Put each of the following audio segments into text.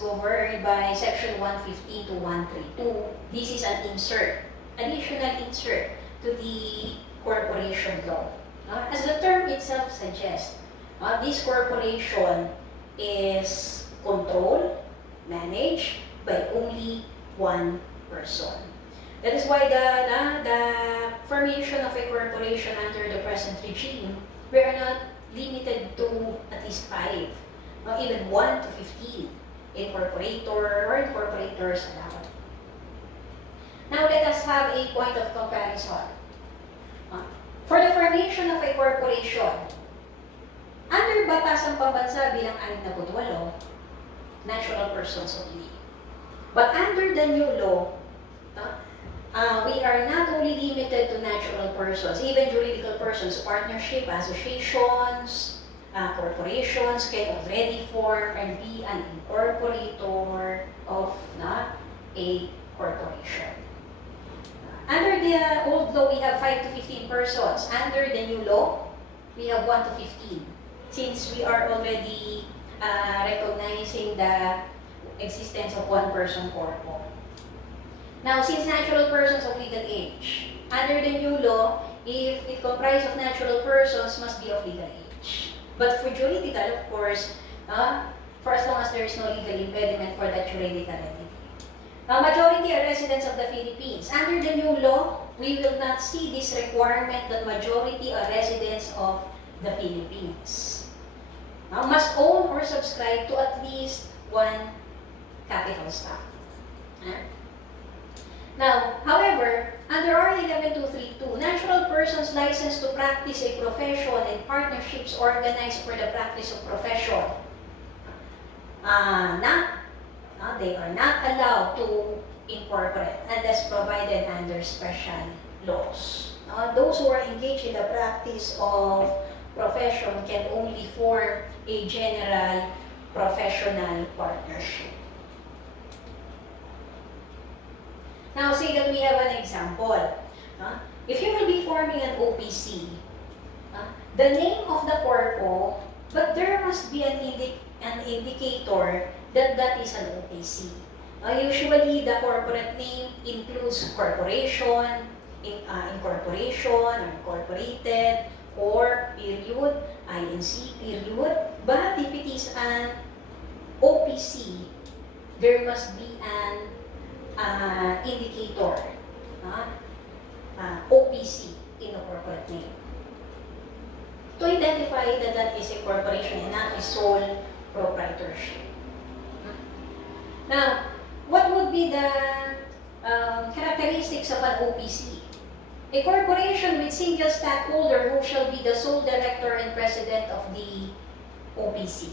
governed by Section 115 to 132. This is an insert, additional insert to the corporation law. As the term itself suggests, this corporation is controlled, managed by only one person. That is why the formation of a corporation under the present regime, we are not limited to at least 5, even 1 to 15 incorporator or incorporators allowed. Now let us have a point of comparison. For the formation of a corporation, under Batasang Pambansa bilang 68, natural persons only. But under the new law, we are not only limited to natural persons, even juridical persons, partnership, associations, corporations can already form and be an incorporator of a corporation. Under the old law, we have 5 to 15 persons. Under the new law, we have 1 to 15. Since we are already recognizing the existence of OnePersonCorporation. Now, since natural persons of legal age, under the new law, if it comprises of natural persons, must be of legal age. But for juridical, of course, for as long as there is no legal impediment for that juridical entity. Majority are residents of the Philippines. Under the new law, we will not see this requirement that majority are residents of the Philippines. Must own or subscribe to at least one capital stock. Now, however, under R 11232, natural persons licensed to practice a profession and partnerships organized for the practice of profession, they are not allowed to incorporate unless provided under special laws. Those who are engaged in the practice of profession can only form a general professional partnership. Now, say that we have an example. If you will be forming an OPC, the name of the corpo, but there must be an indicator that that is an OPC. Usually, the corporate name includes corporation, incorporation, or incorporated, or period, INC, period. But if it is an OPC, there must be an indicator, OPC in the corporate name, to identify that that is a corporation and not a sole proprietorship. Now, what would be the characteristics of an OPC? A corporation with single stockholder who shall be the sole director and president of the OPC.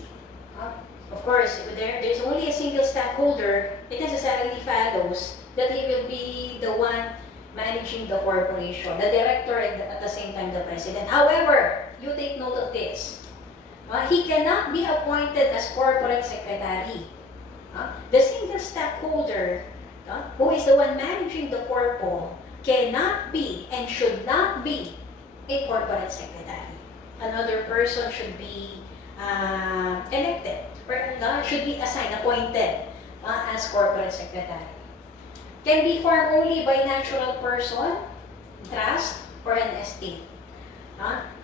Of course, if there is only a single stockholder, it necessarily follows that he will be the one managing the corporation, the director and at the same time the president. However, you take note of this. He cannot be appointed as corporate secretary. The single stockholder, who is the one managing the corpo, cannot be and should not be a corporate secretary. Another person should be elected, or should be assigned, appointed as corporate secretary. Can be formed only by natural person, trust, or an estate.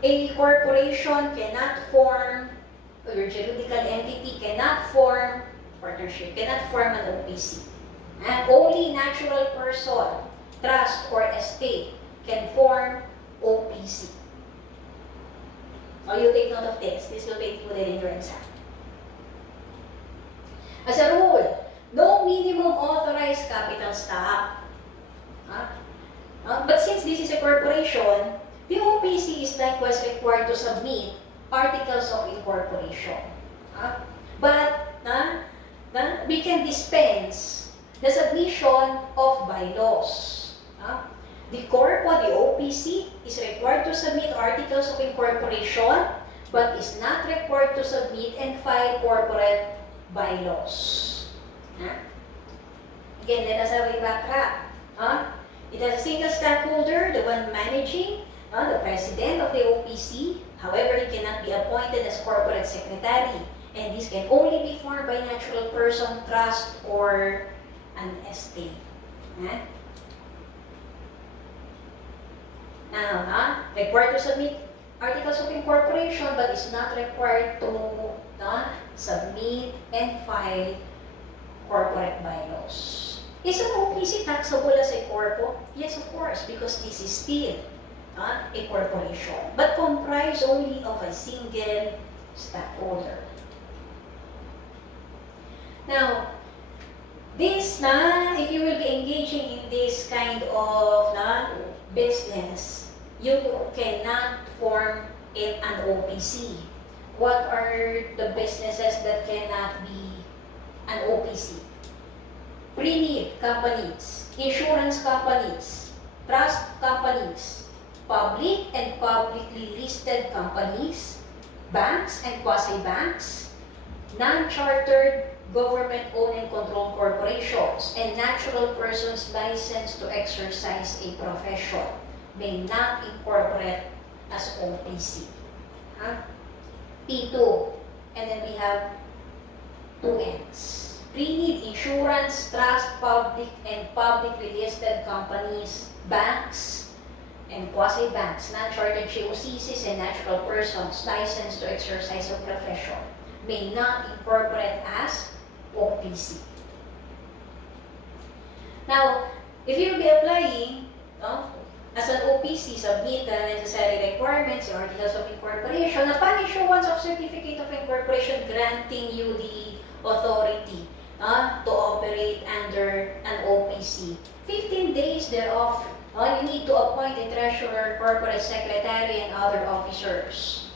A corporation cannot form, or your juridical entity cannot form partnership, cannot form an OPC. And only natural person, trust, or estate can form OPC. You take note of this. This will be included in your exam. As a rule, no minimum authorized capital stock. But since this is a corporation, the OPC is likewise required to submit articles of incorporation. But we can dispense the submission of bylaws. The corpo, the OPC, is required to submit articles of incorporation, but is not required to submit and file corporate bylaws. Again, let us have a backtrack. It has a single stockholder, the one managing, the president of the OPC. However, he cannot be appointed as corporate secretary. And this can only be formed by natural person, trust, or an estate. Now, required to submit articles of incorporation, but is not required to submit and file corporate bylaws. Is an OPC taxable as a corpo? Yes, of course, because this is still a corporation, but comprised only of a single stockholder. Now, this if you will be engaging in this kind of business, you cannot form an OPC. What are the businesses that cannot be an OPC? Pre-need companies, insurance companies, trust companies, public and publicly listed companies, banks and quasi-banks, non-chartered government-owned and controlled corporations, and natural persons licensed to exercise a profession may not incorporate as OPC. P2, and then we have 2Ns. Pre-need insurance, trust, public and publicly listed companies, banks, and quasi-banks, non-chartered GOCCs, and natural persons licensed to exercise a profession may not incorporate as OPC. Now, if you'll be applying as an OPC, submit the necessary requirements, the articles of incorporation. Upon issuance of certificate of incorporation granting you the authority to operate under an OPC, 15 days thereof, you need to appoint a treasurer, corporate secretary, and other officers.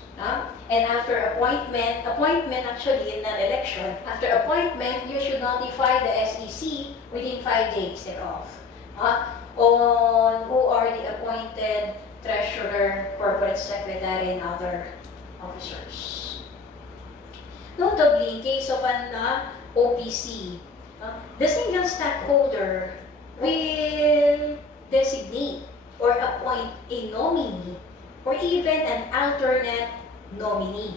And after appointment actually in an election, after appointment, you should notify the SEC within 5 days thereof on who are the appointed treasurer, corporate secretary, and other officers. Notably, in case of an OPC, the single stockholder will designate or appoint a nominee or even an alternate nominee.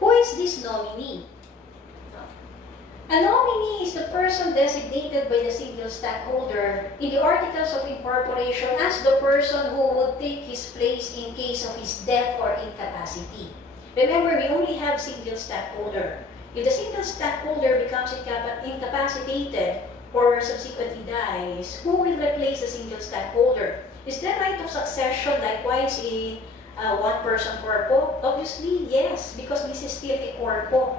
Who is this nominee? A nominee is the person designated by the single stockholder in the articles of incorporation as the person who would take his place in case of his death or incapacity. Remember, we only have single stockholder. If the single stockholder becomes incapacitated or subsequently dies, who will replace the single stockholder? Is there right of succession likewise in one-person corpo? Obviously, yes, because this is still a corpo.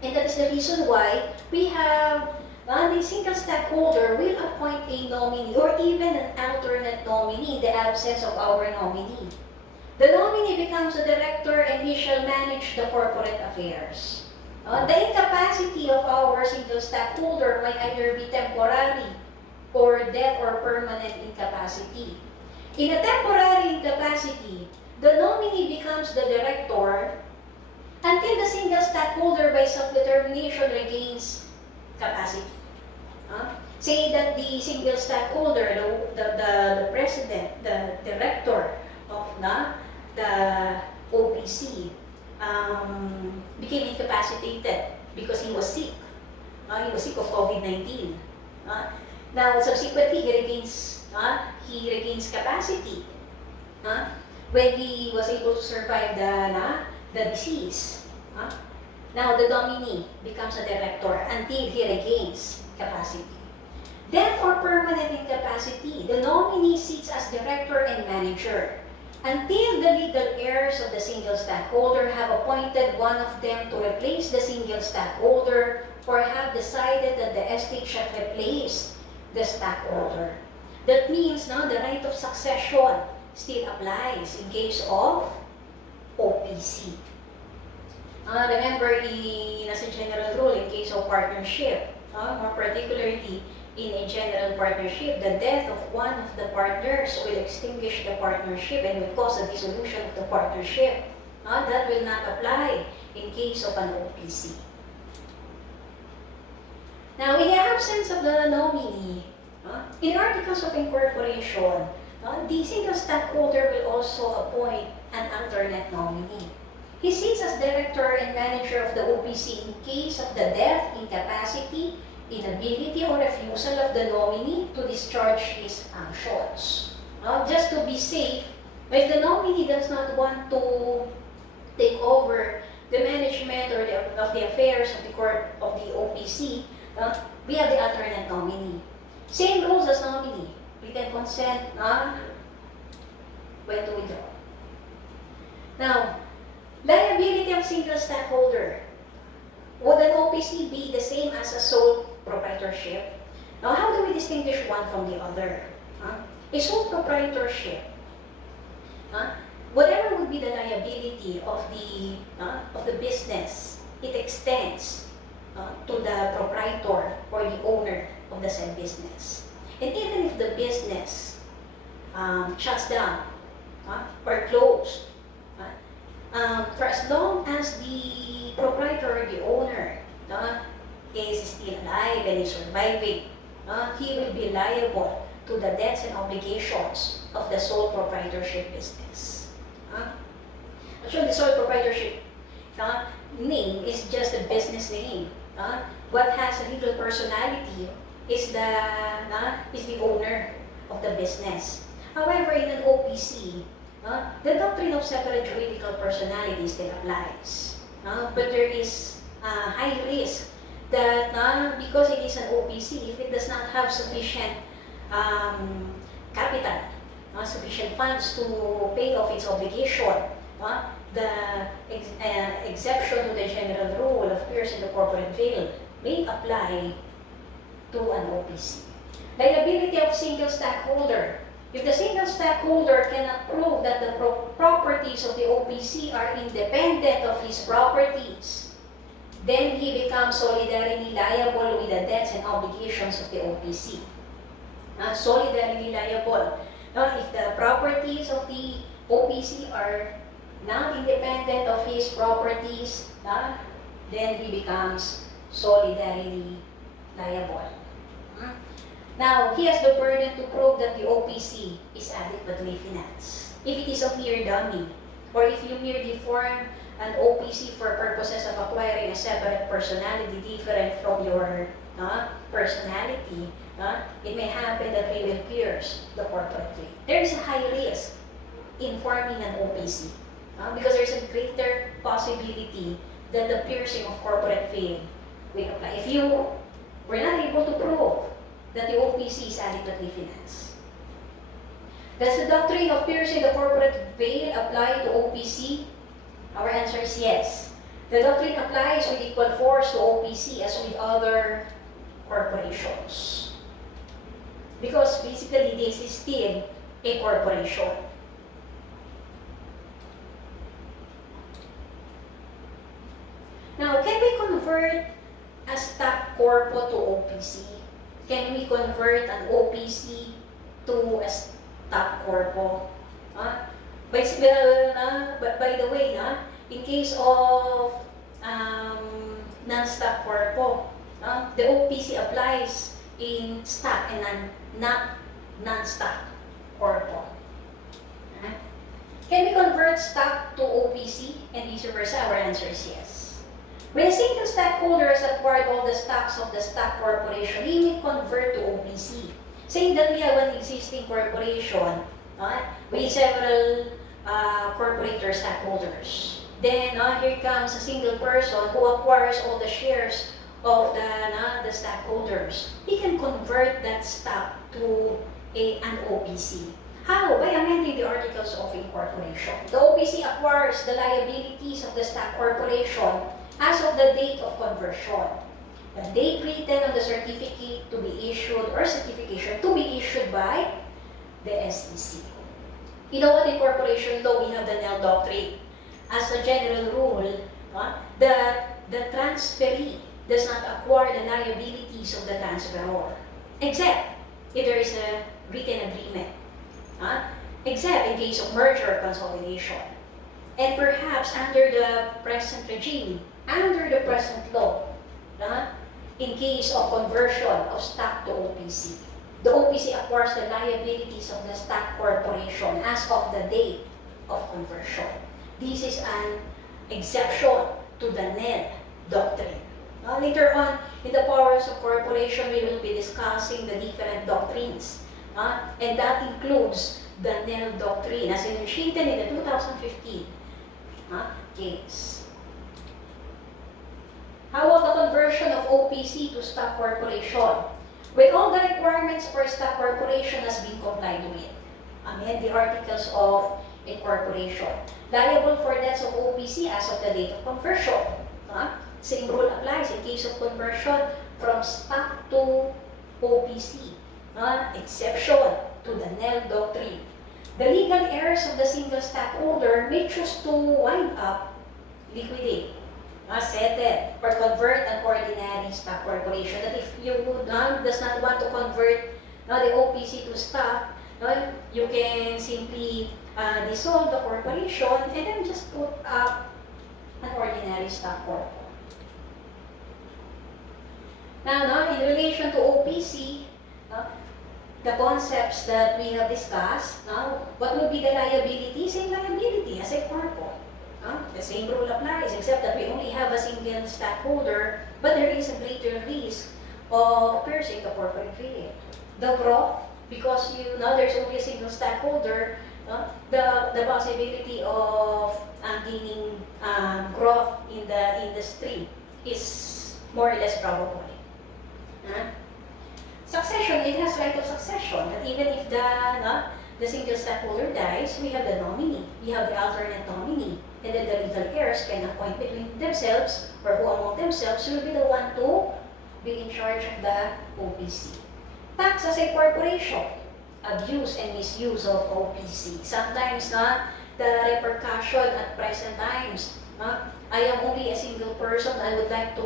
And that is the reason why we have the single stockholder will appoint a nominee or even an alternate nominee in the absence of our nominee. The nominee becomes a director and he shall manage the corporate affairs. The incapacity of our single stockholder might either be temporary or death or permanent incapacity. In a temporary incapacity, the nominee becomes the director until the single stockholder by self-determination regains capacity. Say that the single stockholder, the president, the director of the OPC became incapacitated because he was sick. He was sick of COVID-19. Now, subsequently, he regains capacity when he was able to survive the disease. Now, the nominee becomes a director until he regains capacity. Death or permanent incapacity, the nominee sits as director and manager until the legal heirs of the single stockholder have appointed one of them to replace the single stockholder or have decided that the estate shall replace the stockholder. That means now the right of succession still applies in case of OPC. Remember, as a general rule, in case of partnership, more particularly in a general partnership, the death of one of the partners will extinguish the partnership and will cause a dissolution of the partnership. That will not apply in case of an OPC. Now, in the absence of the nominee, in articles of incorporation, the single stockholder will also appoint an alternate nominee. He sits as director and manager of the OPC in case of the death, incapacity, inability, or refusal of the nominee to discharge his functions. Just to be safe, if the nominee does not want to take over the management or of the affairs of the court of the OPC, we have the alternate nominee. Same rules as nominee. Written consent, when to withdraw. Now, liability of single stockholder. Would an OPC be the same as a sole proprietorship? Now, how do we distinguish one from the other? A sole proprietorship, whatever would be the liability of the business, it extends to the proprietor or the owner of the said business. And even if the business shuts down or closed, for as long as the proprietor or the owner is still alive and is surviving, he will be liable to the debts and obligations of the sole proprietorship business. Actually, the sole proprietorship name is just a business name. What has a legal personality is the owner of the business. However, in an OPC, the doctrine of separate juridical personality still applies. But there is a high risk that because it is an OPC, if it does not have sufficient capital, sufficient funds to pay off its obligation, the exception to the general rule of piercing the corporate veil may apply to an OPC. Liability of single stockholder. If the single stockholder cannot prove that the properties of the OPC are independent of his properties, then he becomes solidarily liable with the debts and obligations of the OPC. Solidarily liable. If the properties of the OPC are not independent of his properties, then he becomes solidarily liable. Now, he has the burden to prove that the OPC is adequately financed. If it is a mere dummy, or if you merely form an OPC for purposes of acquiring a separate personality different from your personality, it may happen that we will pierce the corporate veil. There is a high risk in forming an OPC because there is a greater possibility that the piercing of corporate veil will apply. If you were not able to prove that the OPC is adequately financed. Does the doctrine of piercing the corporate veil apply to OPC? Our answer is yes. The doctrine applies with equal force to OPC as with other corporations. Because basically this is still a corporation. Now, can we convert a stock corpo to OPC? Can we convert an OPC to a stock corpo? By the way, in case of non-stock corpo, the OPC applies in stock and not non-stock corpo. Can we convert stock to OPC and vice versa? Our answer is yes. When a single stockholder has acquired all the stocks of the stock corporation, he may convert to OPC. Saying that we have an existing corporation with several corporator stockholders. Then here comes a single person who acquires all the shares of the stockholders. He can convert that stock to an OPC. How? By amending the Articles of Incorporation. The OPC acquires the liabilities of the stock corporation as of the date of conversion. The date written on the certificate to be issued or certification to be issued by the SEC. You know what, in corporation law, we have the Nel Doctrine. As a general rule, the transferee does not acquire the liabilities of the transferor, except if there is a written agreement, except in case of merger or consolidation. And perhaps under the present regime, under the present law, in case of conversion of stock to OPC, the OPC acquires the liabilities of the stock corporation as of the date of conversion. This is an exception to the NEL doctrine. Later on, in the powers of corporation, we will be discussing the different doctrines. And that includes the NEL doctrine as initiated in the 2015 case. How about the conversion of OPC to stock corporation? When all the requirements for stock corporation has been complied with, amend the articles of incorporation. Liable for debts of OPC as of the date of conversion. Same rule applies in case of conversion from stock to OPC. Exception to the NEL doctrine. The legal heirs of the single stockholder may choose to wind up, liquidate, settle, or convert an ordinary stock corporation. That if you does not want to convert the OPC to stock, you can simply dissolve the corporation and then just put up an ordinary stock corp. Now, in relation to OPC, the concepts that we have discussed, what would be the liability? Same liability as a corpo. The same rule applies, except that we only have a single stockholder, but there is a greater risk of piercing the corporate veil. The growth, because there's only a single stockholder, the possibility of gaining growth in the industry is more or less probable. Succession, it has right of succession, that even if the single stockholder dies, we have the nominee, we have the alternate nominee, and then the legal heirs can appoint between themselves, or who among themselves will be the one to be in charge of the OPC. Tax as a corporation, abuse and misuse of OPC. Sometimes the repercussion at present times, I am only a single person, I would like to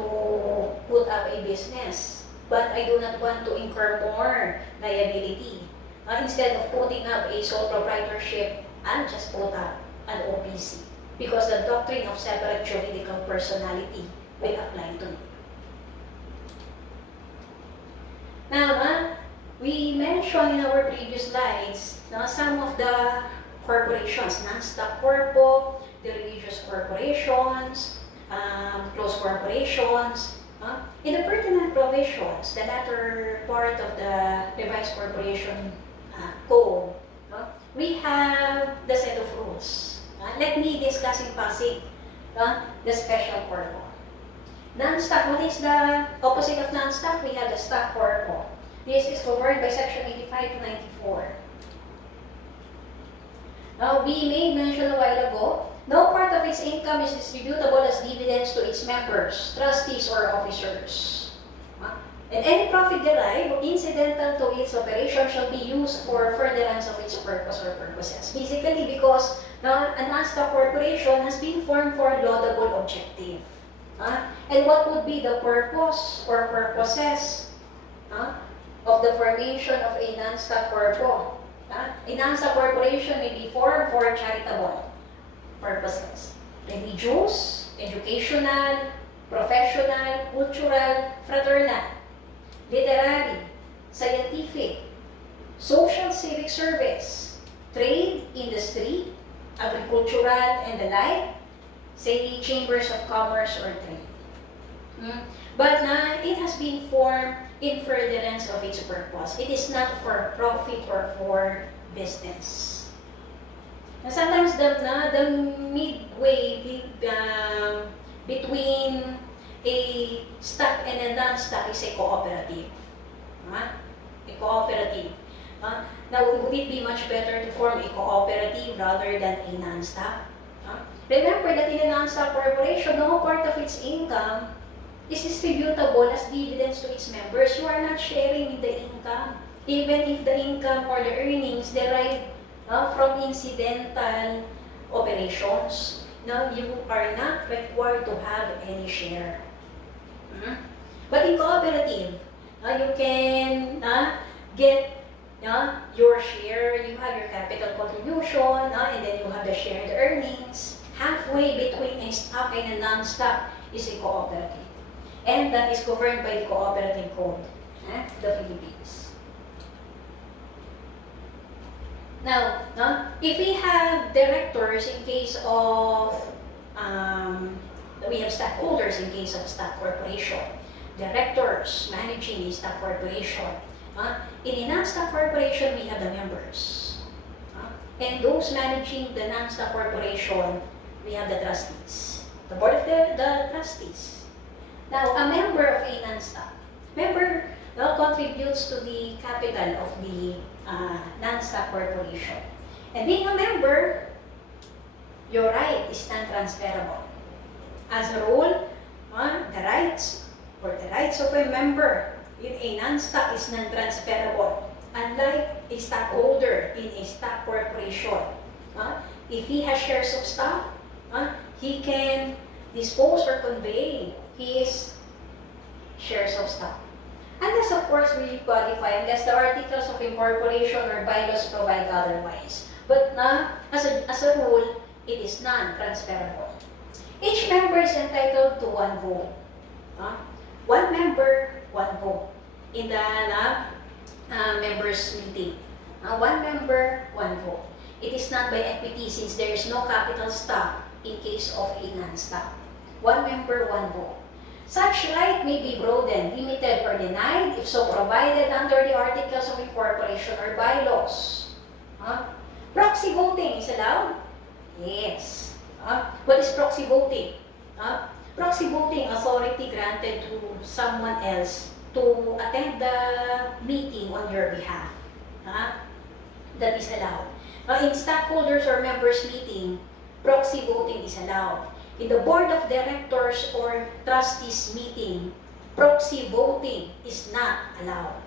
put up a business, but I do not want to incur more liability. Instead of putting up a sole proprietorship, I'll just put up an OPC because the doctrine of separate juridical personality will apply to me. Now, we mentioned in our previous slides some of the corporations, non-stock corpo, the religious corporations, closed corporations. In the pertinent provisions, the latter part of the revised corporation code, we have the set of rules. Let me discuss in passing the special corpo. Non-stock, what is the opposite of non-stock? We have the stock corpo. This is covered by section 85 to 94. Now, we made mention a while ago, no part of its income is distributable as dividends to its members, trustees, or officers. And any profit derived or incidental to its operation shall be used for furtherance of its purpose or purposes. Basically, because a non-stock corporation has been formed for a laudable objective. And what would be the purpose or purposes of the formation of a non-stock corpo? A non-stock corporation may be formed for charitable purposes: religious, educational, professional, cultural, fraternal, literary, scientific, social civic service, trade, industry, agricultural, and the like, say chambers of commerce or trade. But it has been formed in furtherance of its purpose. It is not for profit or for business. Now, sometimes the midway between a stock and a non-stock is a cooperative. A cooperative. Now, would it be much better to form a cooperative rather than a non-stock? Remember that in a non-stock corporation, no part of its income is distributable as dividends to its members. You are not sharing in the income. Even if the income or the earnings derive from incidental operations, you are not required to have any share. But in cooperative, you can get your share, you have your capital contribution, and then you have the share in the earnings. Halfway between a stock and a non-stock is a cooperative. And that is governed by the Cooperative Code, the Philippines. Now, if we have directors in case of we have stockholders in case of stock corporation, directors managing a stock corporation. In a non-stock corporation, we have the members. And those managing the non-stock corporation, we have the trustees, the board of the trustees. Now, a member of a non-stock member contributes to the capital of the non-stock corporation. And being a member, your right is non-transferable. As a rule, the rights of a member in a non-stock is non-transferable. Unlike a stockholder in a stock corporation, if he has shares of stock, he can dispose or convey his shares of stock. Unless, of course, we qualify, unless the articles of incorporation or bylaws provide otherwise. But as a rule, it is non-transferable. Each member is entitled to one vote. One member, one vote. In the members' meeting. One member, one vote. It is not by equity since there is no capital stock in case of a non-stock. One member, one vote. Such right may be broadened, limited, or denied if so provided under the articles of incorporation or bylaws. Proxy voting is allowed? Yes. What is proxy voting? Proxy voting authority granted to someone else to attend the meeting on your behalf. That is allowed. In stockholders or members meeting, proxy voting is allowed. In the board of directors or trustees meeting, proxy voting is not allowed.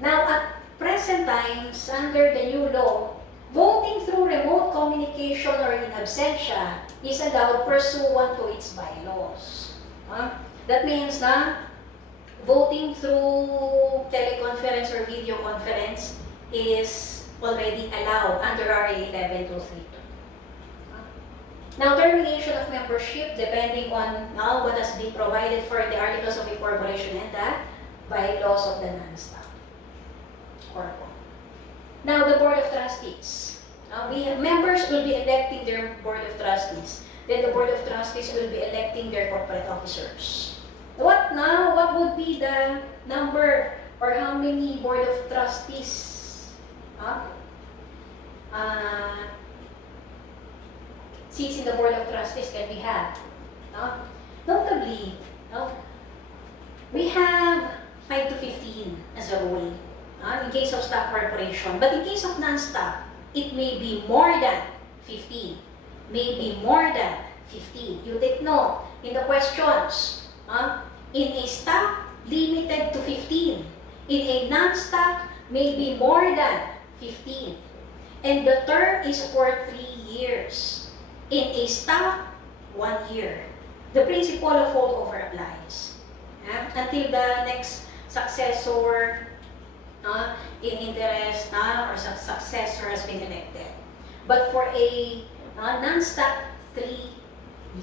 Now, at present times, under the new law, voting through remote communication or in absentia is allowed pursuant to its bylaws. That means na voting through teleconference or video conference is already allowed under RA 11232. Now, termination of membership depending on what has been provided for the articles of incorporation and the bylaws of the non-stock corpo. Now, the board of trustees. Members will be electing their board of trustees. Then the board of trustees will be electing their corporate officers. What would be the number or how many board of trustees seats in the board of trustees can we have? Notably, we have 5 to 15 as a rule in case of stock corporation. But in case of non-stock, it may be more than 15. Maybe more than 15. You take note in the questions. In a stock, limited to 15. In a non-stock, maybe more than 15. And the term is for 3 years. In a stock, 1 year. The principle of holdover applies. Until the next successor in interest or successor has been elected. But for a non-stock, 3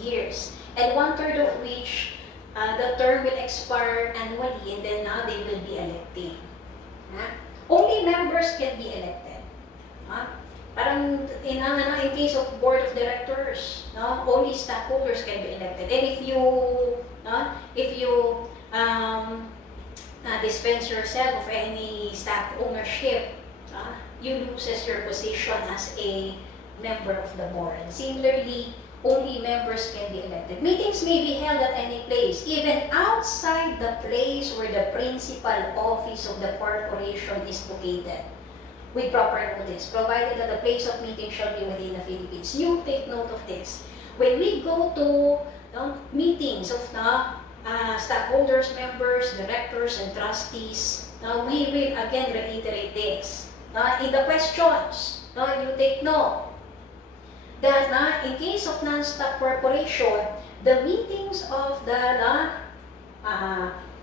years. And 1/3 of which the term will expire annually and then they will be electing. Only members can be elected. Parang in case of board of directors, only stockholders can be elected. And if you dispense yourself of any stock ownership, you loses your position as a member of the board. Similarly, only members can be elected. Meetings may be held at any place, even outside the place where the principal office of the corporation is located, with proper notice, provided that the place of meeting shall be within the Philippines. You take note of this. When we go to meetings of stockholders, members, directors, and trustees, we will again reiterate this. In the questions, you take note that in case of non-stock corporation, the meetings of the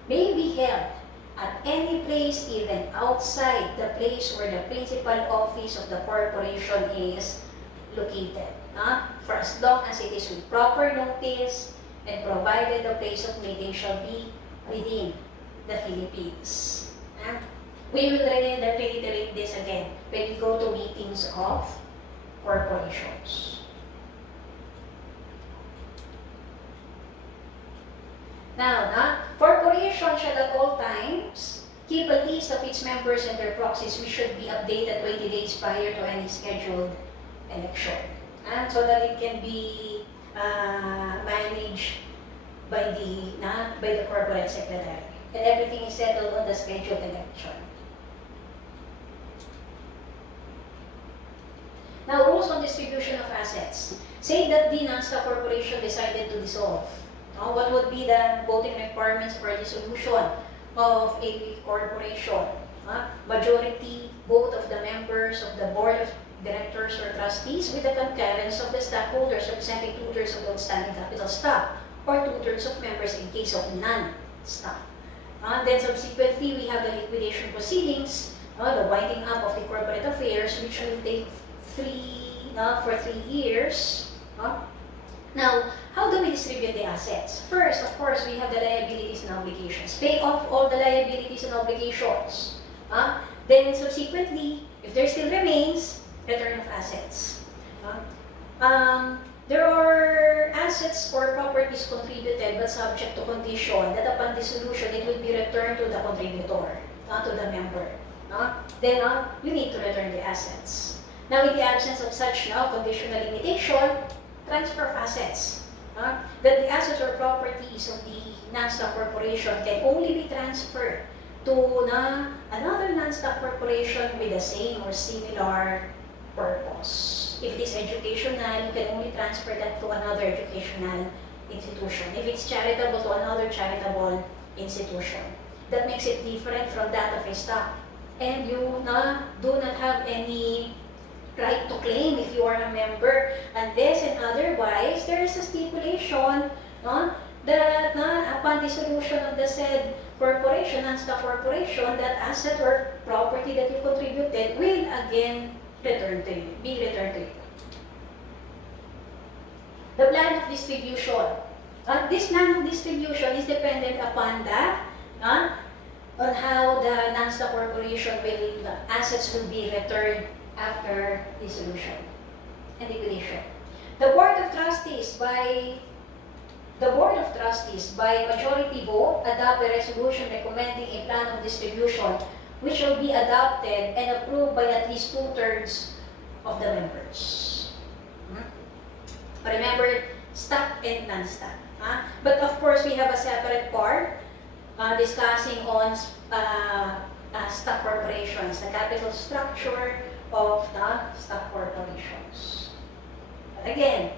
may be held at any place, even outside the place where the principal office of the corporation is located. For as long as it is with proper notice and provided the place of meeting shall be within the Philippines. We will reiterate this again when we go to meetings of corporations. Now, corporation shall at all times keep a list of its members and their proxies, which should be updated 20 days prior to any scheduled election. And so that it can be managed by the corporate secretary. And everything is settled on the scheduled election. Now, rules on distribution of assets. Say that the non-stock corporation decided to dissolve. What would be the voting requirements for dissolution of a corporation? Majority vote of the members of the board of directors or trustees with the concurrence of the stockholders representing 2/3 of the outstanding capital stock or 2/3 of members in case of non-stock. Then subsequently, we have the liquidation proceedings, the winding up of the corporate affairs, which will take for 3 years. Now, how do we distribute the assets? First, of course, we have the liabilities and obligations. Pay off all the liabilities and obligations. Then subsequently, if there still remains, return of assets. There are assets or properties contributed but subject to condition that upon dissolution, it will be returned to the contributor, to the member. Then you need to return the assets. Now, in the absence of such conditional limitation, transfer of assets. That the assets or properties of the non-stock corporation can only be transferred to another non-stock corporation with the same or similar purpose. If it is educational, you can only transfer that to another educational institution. If it's charitable, to another charitable institution. That makes it different from that of a stock. And you do not have any right to claim if you are a member, unless and otherwise there is a stipulation that upon dissolution of the said corporation, non-stock corporation, that asset or property that you contributed will again be returned to you. The plan of distribution. This plan of distribution is dependent upon on how the non-stock corporation assets will be returned after dissolution and liquidation. The Board of Trustees by majority vote adopt a resolution recommending a plan of distribution which will be adopted and approved by at least 2/3 of the members. Remember, stock and non-stock. But of course, we have a separate part discussing on stock corporations, the capital structure of the stock corporations. But again,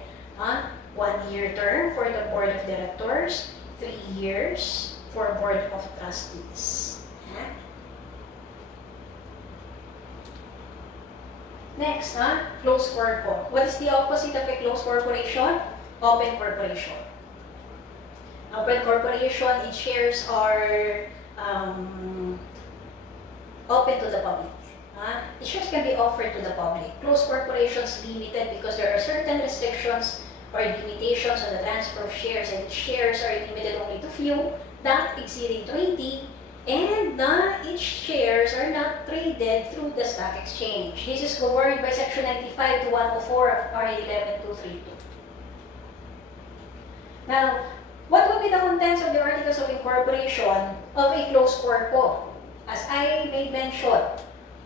1-year term for the board of directors, 3 years for board of trustees. Next, closed corpo. What is the opposite of a closed corporation? Open corporation. Open corporation, its shares are open to the public. The shares can be offered to the public. Closed corporations limited because there are certain restrictions or limitations on the transfer of shares, and shares are limited only to few, not exceeding 20, and its shares are not traded through the stock exchange. This is governed by Section 95 to 104 of RA 11232. Now, what would be the contents of the articles of incorporation of a closed corpo? As I made mention,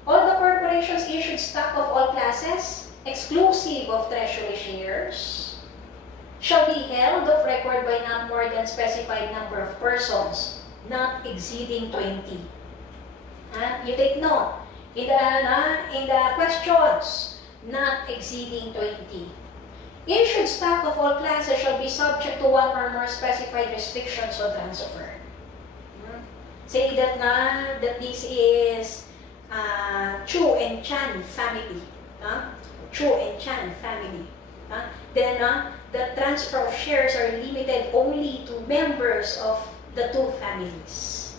all the corporations issued stock of all classes, exclusive of treasury shares, shall be held of record by not more than specified number of persons, not exceeding 20. You take note, in the questions, not exceeding 20. Issued stock of all classes shall be subject to one or more specified restrictions on transfer. Say that this is Chu and Chan family. Chu and Chan family. Then the transfer of shares are limited only to members of the two families.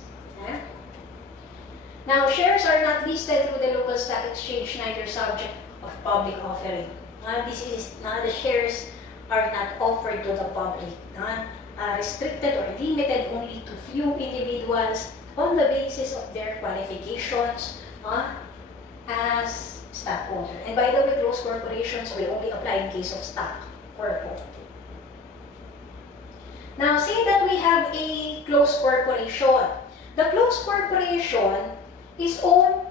Now, shares are not listed through the local stock exchange, neither subject of public offering. The shares are not offered to the public. Restricted or limited only to few individuals on the basis of their qualifications as stockholder. And by the way, closed corporations will only apply in case of stock corpo. Now, say that we have a closed corporation. The closed corporation is owned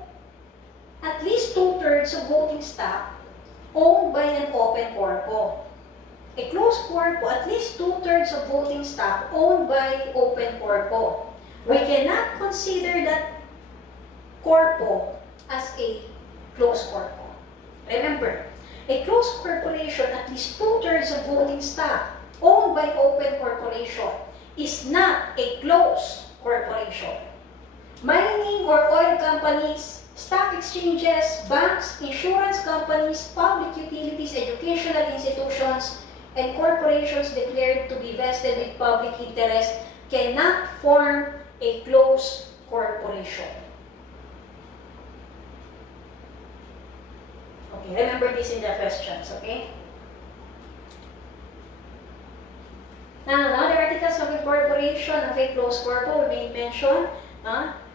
at least 2/3 of voting stock owned by an open corpo. A closed corpo, at least 2/3 of voting stock owned by open corpo. We cannot consider that corpo as a closed corpo. Remember, a closed corporation, at least 2/3 of voting stock owned by open corporation is not a closed corporation. Mining or oil companies, stock exchanges, banks, insurance companies, public utilities, educational institutions, and corporations declared to be vested with public interest cannot form a closed corporation. Okay, remember this in the questions, okay? Now, the articles of incorporation of a closed corpo we may mention,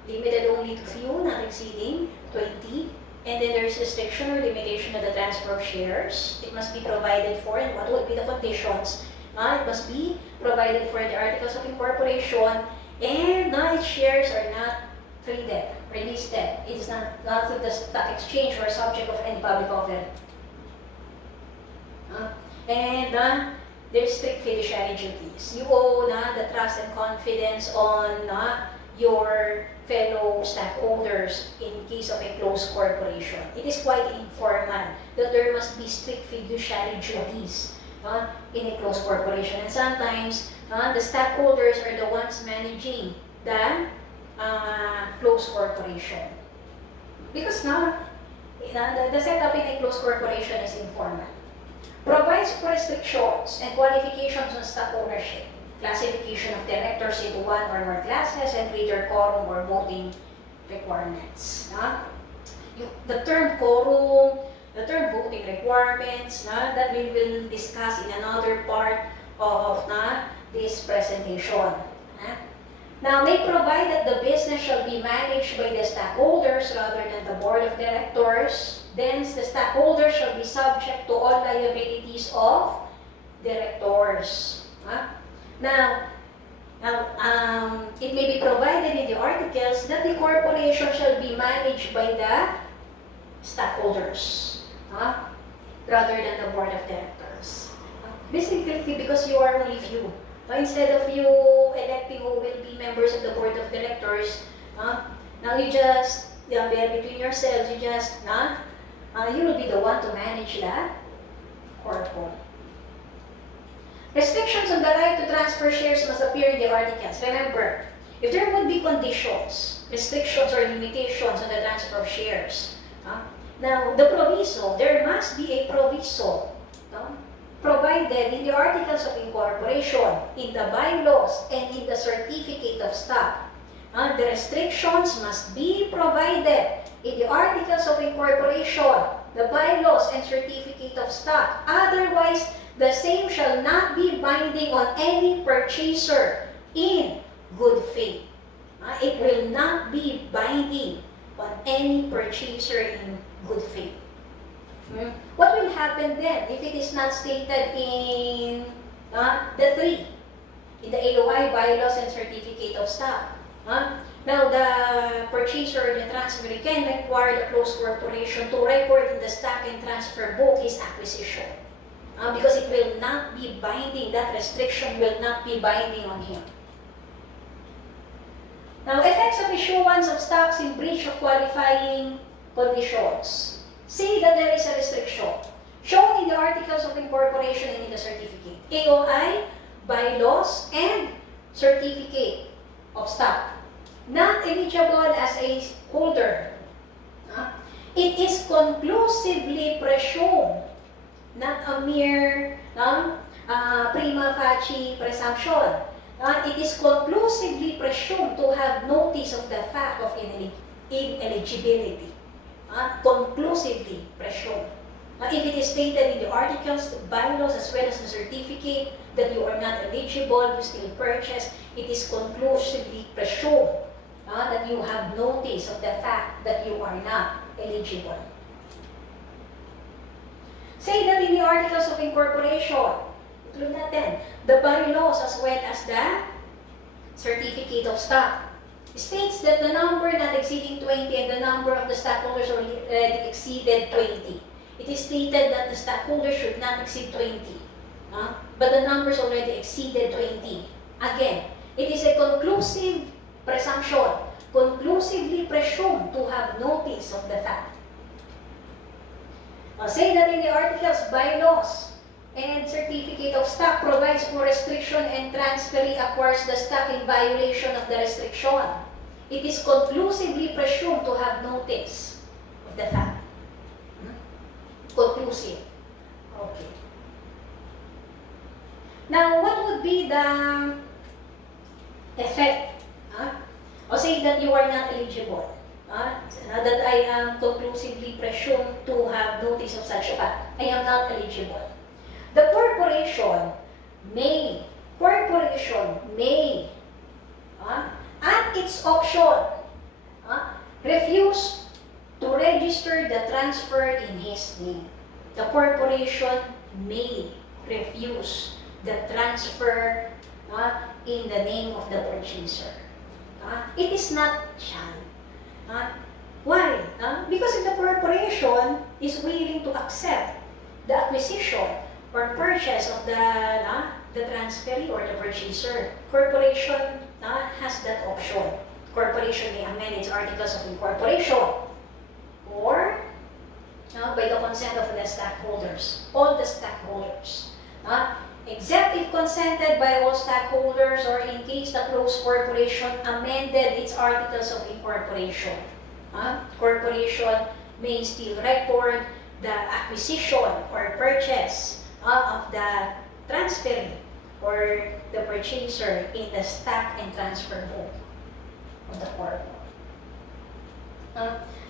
limited only to few, not exceeding 20. And then there is restriction or limitation of the transfer of shares. It must be provided for, and what would be the conditions? It must be provided for the articles of incorporation, and its shares are not traded or listed. It is not through the stock exchange or subject of any public offering. And there's strict fiduciary duties. You owe the trust and confidence on your fellow stockholders in case of a closed corporation. It is quite informal that there must be strict fiduciary duties in a closed corporation. And sometimes, the stockholders are the ones managing the closed corporation. Because the setup in a closed corporation is informal. Provides for restrictions and qualifications on stock ownership, classification of directors into one or more classes, and greater quorum or voting requirements. The term quorum, the term voting requirements, that we will discuss in another part of this presentation. Now, they provide that the business shall be managed by the stockholders rather than the board of directors. Thence, the stockholders shall be subject to all liabilities of directors. Now, it may be provided in the articles that the corporation shall be managed by the stockholders rather than the board of directors. Basically, because you are only few. Instead of you electing who will be members of the board of directors, now you just, between yourselves, you will be the one to manage the corpo. Restrictions on the right to transfer shares must appear in the articles. Remember, if there would be conditions, restrictions or limitations on the transfer of shares, now the proviso, there must be a proviso provided in the articles of incorporation, in the bylaws, and in the certificate of stock. The restrictions must be provided in the articles of incorporation, the bylaws, and certificate of stock. Otherwise, the same shall not be binding on any purchaser in good faith. It will not be binding on any purchaser in good faith. What will happen then if it is not stated in the three, in the AOI, bylaws, and certificate of stock? Now, the purchaser or the transferee can require the closed corporation to record in the stock and transfer book his acquisition. Because it will not be binding, that restriction will not be binding on him. Now, effects of issuance of stocks in breach of qualifying conditions. Say that there is a restriction shown in the articles of incorporation and in the certificate. AOI, bylaws, and certificate of stock. Not eligible as a holder. It is conclusively presumed, not a mere prima facie presumption. It is conclusively presumed to have notice of the fact of ineligibility. Conclusively presumed. If it is stated in the articles, the bylaws, as well as the certificate that you are not eligible, you still purchase, it is conclusively presumed that you have notice of the fact that you are not eligible. Say that in the articles of incorporation, Tulad natin, the bylaws as well as the certificate of stock states that the number not exceeding 20 and the number of the stockholders already exceeded 20. It is stated that the stockholders should not exceed 20, but the numbers already exceeded 20. Again, it is a conclusive presumption, conclusively presumed to have notice of the fact. Say that in the articles, bylaws, and certificate of stock provides for restriction and transferee acquires the stock in violation of the restriction. It is conclusively presumed to have notice of the fact. Conclusive. Okay. Now, what would be the effect? Or say that you are not eligible. That I am conclusively presumed to have notice of such fact. I am not eligible. The corporation may, at its option, refuse to register the transfer in his name. The corporation may refuse the transfer in the name of the purchaser. It is not shall. Why? Because if the corporation is willing to accept the acquisition or purchase of the transferee or the purchaser, corporation has that option. Corporation may amend its articles of incorporation or by the consent of the stockholders, all the stockholders. Except if consented by all stockholders or in case the closed corporation amended its articles of incorporation. Corporation may still record the acquisition or purchase of the transferee or the purchaser in the stock and transfer book of the corp.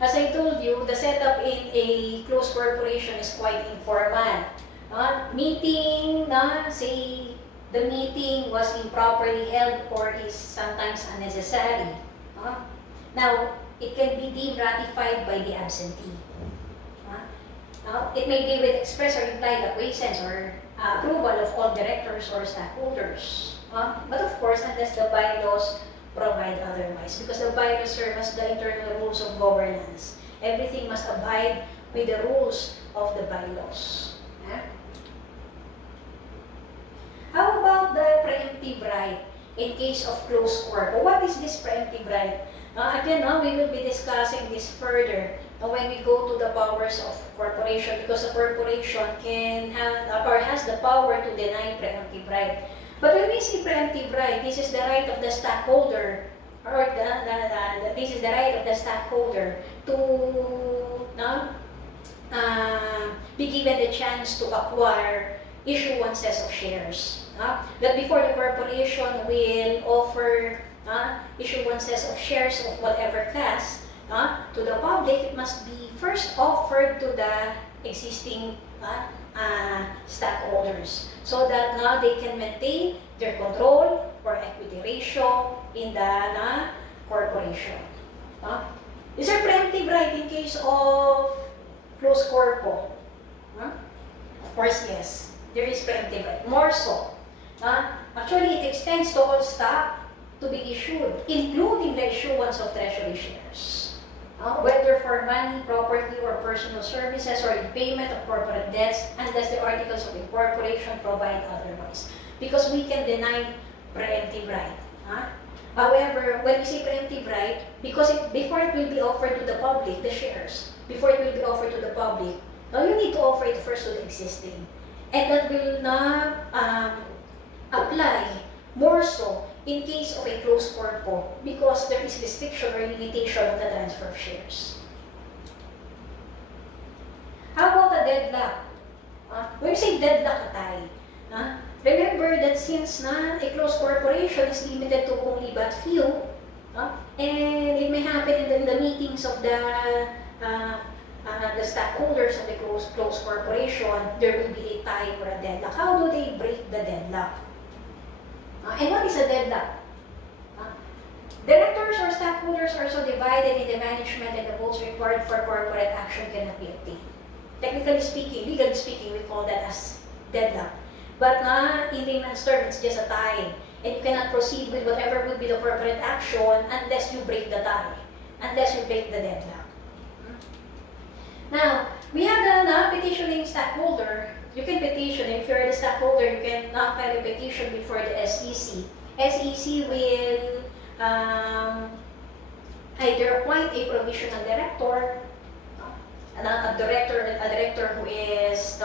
As I told you, the setup in a closed corporation is quite informal. Meeting, say the meeting was improperly held or is sometimes unnecessary. Now, it can be deemed ratified by the absentee. It may be with express or implied acquiescence or approval of all directors or stockholders. But of course, unless the bylaws provide otherwise, because the bylaws serve as the internal rules of governance. Everything must abide with the rules of the bylaws. How about the preemptive right in case of closed corp? What is this preemptive right? Again, we will be discussing this further when we go to the powers of corporation, because the corporation can have or has the power to deny preemptive right. But when we say preemptive right, this is the right of the stockholder, or this is the right of the stockholder to be given the chance to acquire issuances of shares. That before the corporation will offer issuances of shares of whatever class to the public, it must be first offered to the existing stockholders so that they can maintain their control or equity ratio in the corporation. Is there preemptive right in case of closed corpo? Of course, yes. There is preemptive right. More so. Actually, it extends to all stock to be issued, including the issuance of treasury shares. Whether for money, property, or personal services, or in payment of corporate debts, unless the articles of incorporation provide otherwise. Because we can deny preemptive right. However, when we say preemptive right, because before it will be offered to the public, the shares, before it will be offered to the public, now you need to offer it first to the existing. And that will not apply more so in case of a closed corpo, because there is restriction or limitation on the transfer of shares. How about a deadlock? When we say deadlock atay, remember that since a closed corporation is limited to only but few, and it may happen in the meetings of the stockholders of the closed corporation, there will be a tie or a deadlock. How do they break the deadlock? And what is a deadlock? Directors or stockholders are so divided in the management that the votes required for corporate action cannot be obtained. Technically speaking, legally speaking, we call that as deadlock. But in layman's term, it's just a tie. And you cannot proceed with whatever would be the corporate action unless you break the tie, unless you break the deadlock. Now, we have the petitioning stockholder. You can petition. If you're the stockholder, you can file a petition before the SEC. SEC will either appoint a provisional director, a director who is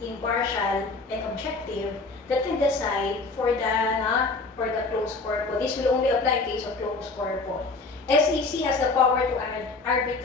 impartial and objective, that can decide for the closed corpo. This will only apply in case of closed corpo. SEC has the power to arbitrate